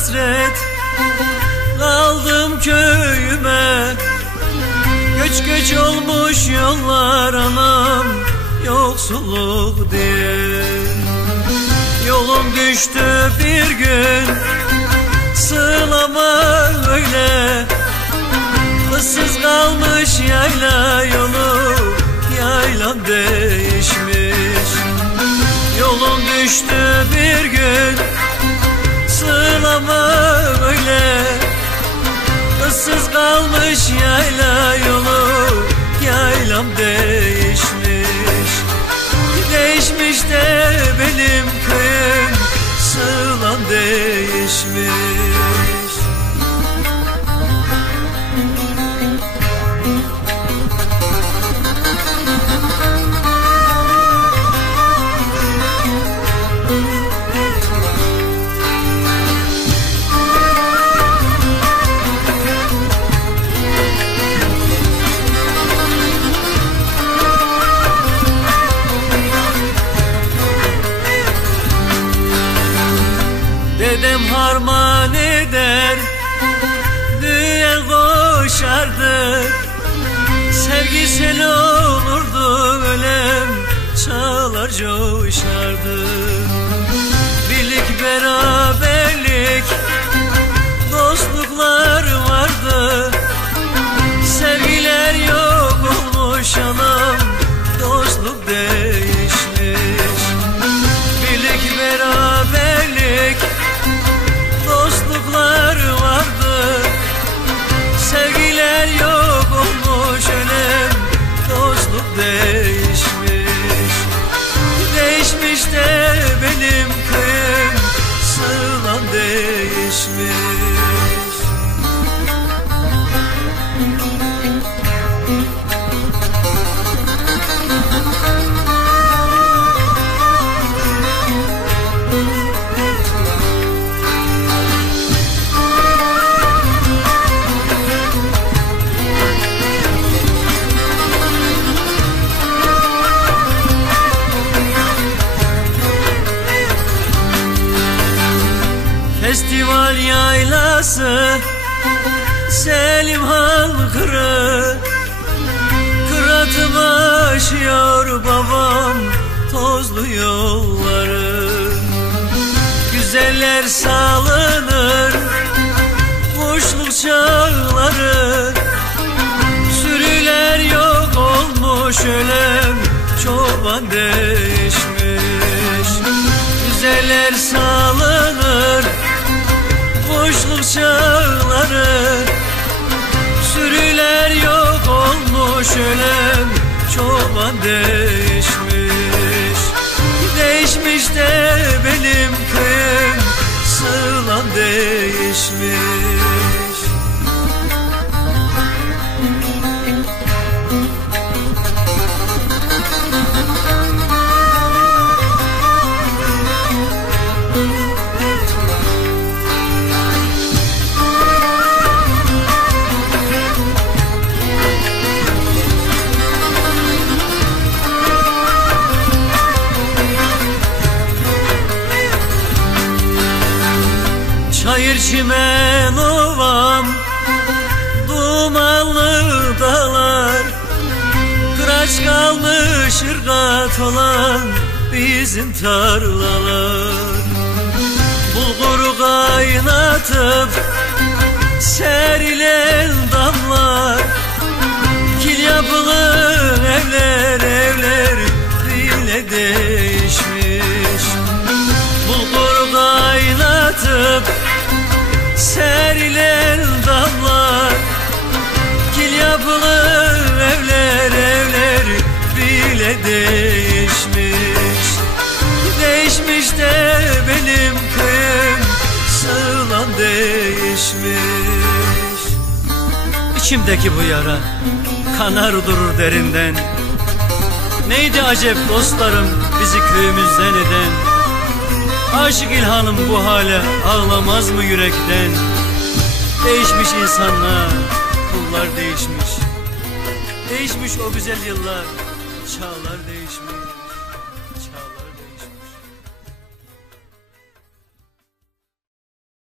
hasret kaldım köyüme. Göç göç olmuş yollar anam, yoksulluk diye. Yolum düştü bir gün sığlama öyle, ıssız kalmış yayla yolu, yaylam değişmiş. Yolum düştü bir gün sığlama öyle, ıssız kalmış yayla yolu, yaylam değişmiş. Değişmiş de benim köyüm, sığlam değişmiş. Dedem harman eder, düğün koşardı. Sevgi sel olurdu, ölem çağlar coşardı. Birlik beraberlik, dostluklar vardı. Sevgiler yok olmuş anam, dostluk değişmiş. Birlik beraberlik, dostluklar vardı. Sevgiler yok olmuş, ölem dostluk değişmiş. Değişmiş de benim köyüm, sığlam değişmiş. Festival yaylası, Selim Han kırı, kıratıma aşıyor babam tozlu yolları. Güzeller salınır, kuşluk çağları. Sürüler yok olmuş, ölem çoban değişmiş. Güzeller salınır, kuşluk çağları. Sürüler yok olmuş, ölem çoban değişmiş. Değişmiş de benim köyüm, sığlam değişmiş. Çayır çimen ovam, dumanlı dağlar. Kıraç kalmış ırgat olan bizim tarlalar. Bulguru kaynatıp serilen damlar. Kil yapılı evler, evler bile değişmiş. Bulguru kaynatıp serilen damlar. Kil yapılı evler, evler bile değişmiş. Değişmiş de benim köyüm, sığlam değişmiş. İçimdeki bu yara kanar durur derinden. Neydi acep dostlarım bizi köyümüzden eden? Aşık İlhan'ım bu hale ağlamaz mı yürekten? Değişmiş insanlar, kullar değişmiş. Değişmiş o güzel yıllar, çağlar değişmiş.